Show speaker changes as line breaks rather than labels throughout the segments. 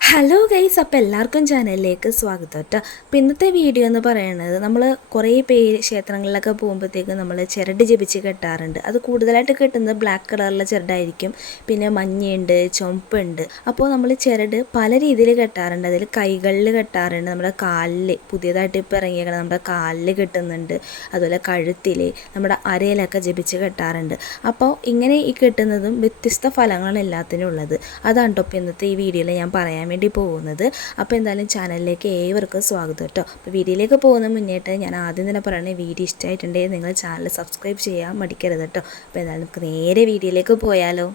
Hello guys അപ്പോൾ എല്ലാവർക്കും ചാനലിലേക്ക് സ്വാഗതം കേട്ടോ അപ്പോൾ ഇന്നത്തെ വീഡിയോ എന്ന് പറയുന്നത് നമ്മൾ കുറേ പേര് ക്ഷേത്രങ്ങളിലൊക്കെ പോകുമ്പോഴത്തേക്ക് നമ്മൾ ചിരട് ജപിച്ച് കെട്ടാറുണ്ട്. അത് കൂടുതലായിട്ട് കെട്ടുന്നത് ബ്ലാക്ക് കളറിലെ ചിരടായിരിക്കും. പിന്നെ മഞ്ഞയുണ്ട് ചുമപ്പുണ്ട് അപ്പോൾ നമ്മൾ ചിരട് പല രീതിയിൽ കെട്ടാറുണ്ട്. അതിൽ കൈകളിൽ കെട്ടാറുണ്ട്. നമ്മുടെ കാലിൽ പുതിയതായിട്ട് ഇപ്പോൾ ഇറങ്ങിയേക്കണം നമ്മുടെ കാലിൽ കെട്ടുന്നുണ്ട്. അതുപോലെ കഴുത്തിൽ നമ്മുടെ അരയിലൊക്കെ ജപിച്ച് കെട്ടാറുണ്ട്. അപ്പോൾ ഇങ്ങനെ ഈ കെട്ടുന്നതും വ്യത്യസ്ത ഫലങ്ങളാണ് എല്ലാത്തിനും ഉള്ളത് അതാണ് ഇപ്പോൾ ഇന്നത്തെ ഈ വീഡിയോയിൽ ഞാൻ പറയാൻ വേണ്ടി പോകുന്നത്. അപ്പോൾ എന്തായാലും ചാനലിലേക്ക് ഏവർക്കും സ്വാഗതം കേട്ടോ. അപ്പോൾ വീഡിയോയിലേക്ക് പോകുന്ന മുന്നേട്ട് ഞാൻ ആദ്യം തന്നെ പറയണേ വീഡിയോ ഇഷ്ടമായിട്ടുണ്ടെങ്കിൽ നിങ്ങൾ ചാനൽ സബ്സ്ക്രൈബ് ചെയ്യാൻ മടിക്കരുത് കേട്ടോ. അപ്പോൾ എന്തായാലും നമുക്ക് നേരെ വീഡിയോയിലേക്ക് പോയാലോ.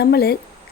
നമ്മൾ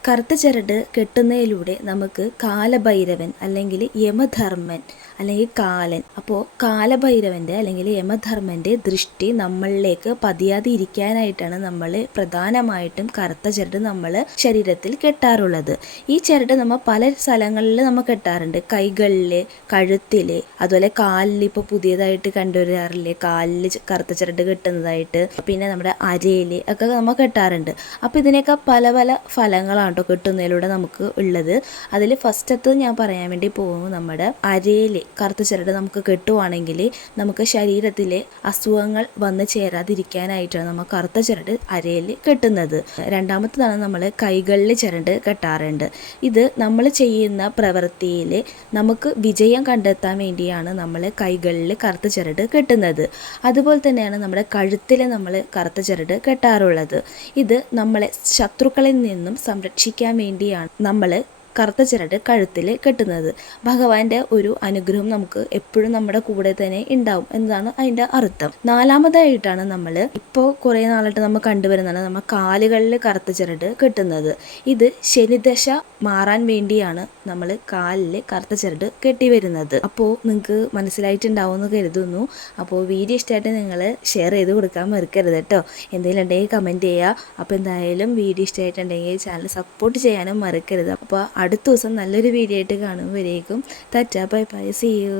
കറുത്ത ചരട് കെട്ടുന്നതിലൂടെ നമുക്ക് കാലഭൈരവൻ അല്ലെങ്കിൽ യമധർമ്മൻ അല്ലെങ്കിൽ കാലൻ. അപ്പോൾ കാലഭൈരവന്റെ അല്ലെങ്കിൽ യമധർമ്മന്റെ ദൃഷ്ടി നമ്മളിലേക്ക് പതിയാതെ ഇരിക്കാനായിട്ടാണ് നമ്മൾ പ്രധാനമായിട്ടും കറുത്ത ചരട് നമ്മൾ ശരീരത്തിൽ കെട്ടാറുള്ളത്. ഈ ചരട് നമ്മൾ പല സ്ഥലങ്ങളിൽ നമ്മൾ കെട്ടാറുണ്ട്. കൈകളിൽ കഴുത്തിൽ അതുപോലെ കാലിൽ ഇപ്പോൾ പുതിയതായിട്ട് കണ്ടുവരാറില്ലേ? കാലിൽ കറുത്ത ചരട് കെട്ടുന്നതായിട്ട്. പിന്നെ നമ്മുടെ അരയിൽ ഒക്കെ നമ്മൾ കെട്ടാറുണ്ട്. അപ്പോൾ ഇതിനൊക്കെ പല പല ഫലങ്ങളാണ് കേട്ടോ കെട്ടുന്നതിലൂടെ നമുക്ക് ഉള്ളത്. അതിൽ ഫസ്റ്റത്ത് ഞാൻ പറയാൻ വേണ്ടി പോകുന്നു നമ്മുടെ അരയിൽ കറുത്ത ചരട് നമുക്ക് കെട്ടുവാണെങ്കിൽ നമുക്ക് ശരീരത്തിലെ അസുഖങ്ങൾ വന്ന് ചേരാതിരിക്കാനായിട്ടാണ് നമ്മൾ കറുത്ത ചരട് അരയിൽ കെട്ടുന്നത്. രണ്ടാമത്തതാണ് നമ്മൾ കൈകളിൽ ചരട് കെട്ടാറുണ്ട്. ഇത് നമ്മൾ ചെയ്യുന്ന പ്രവൃത്തിയിൽ നമുക്ക് വിജയം കണ്ടെത്താൻ വേണ്ടിയാണ് നമ്മൾ കൈകളിൽ കറുത്ത ചരട് കെട്ടുന്നത്. അതുപോലെ തന്നെയാണ് നമ്മുടെ കഴുത്തിൽ നമ്മൾ കറുത്ത ചരട് കെട്ടാറുള്ളത്. ഇത് നമ്മളെ ശത്രുക്കളിൽ നിന്നും സംരക്ഷിക്കാൻ വേണ്ടിയാണ് നമ്മൾ കറുത്ത ചിരട് കഴുത്തിൽ കെട്ടുന്നത്. ഭഗവാന്റെ ഒരു അനുഗ്രഹം നമുക്ക് എപ്പോഴും നമ്മുടെ കൂടെ തന്നെ ഉണ്ടാവും എന്നതാണ് അതിന്റെ അർത്ഥം. നാലാമതായിട്ടാണ് നമ്മൾ ഇപ്പോൾ കുറേ നാളായിട്ട് നമ്മൾ കണ്ടുവരുന്നതാണ് നമ്മൾ കാലുകളിൽ കറുത്ത ചിരട് കെട്ടുന്നത്. ഇത് ശനിദശ മാറാൻ വേണ്ടിയാണ് നമ്മൾ കാലിൽ കറുത്ത ചിരട് കെട്ടി വരുന്നത് അപ്പോൾ നിങ്ങൾക്ക് മനസ്സിലായിട്ടുണ്ടാവും എന്ന് കരുതുന്നു. അപ്പോൾ വീഡിയോ ഇഷ്ടമായിട്ട് നിങ്ങൾ ഷെയർ ചെയ്ത് കൊടുക്കാൻ മറക്കരുത് കേട്ടോ. എന്തെങ്കിലും ഉണ്ടെങ്കിൽ കമന്റ് ചെയ്യുക. അപ്പോൾ എന്തായാലും വീഡിയോ ഇഷ്ടമായിട്ടുണ്ടെങ്കിൽ ചാനൽ സപ്പോർട്ട് ചെയ്യാനും മറക്കരുത്. അപ്പോൾ അടുത്ത ദിവസം നല്ലൊരു വീഡിയോ ആയിട്ട് കാണുമ്പോഴേക്കും tata bye bye see you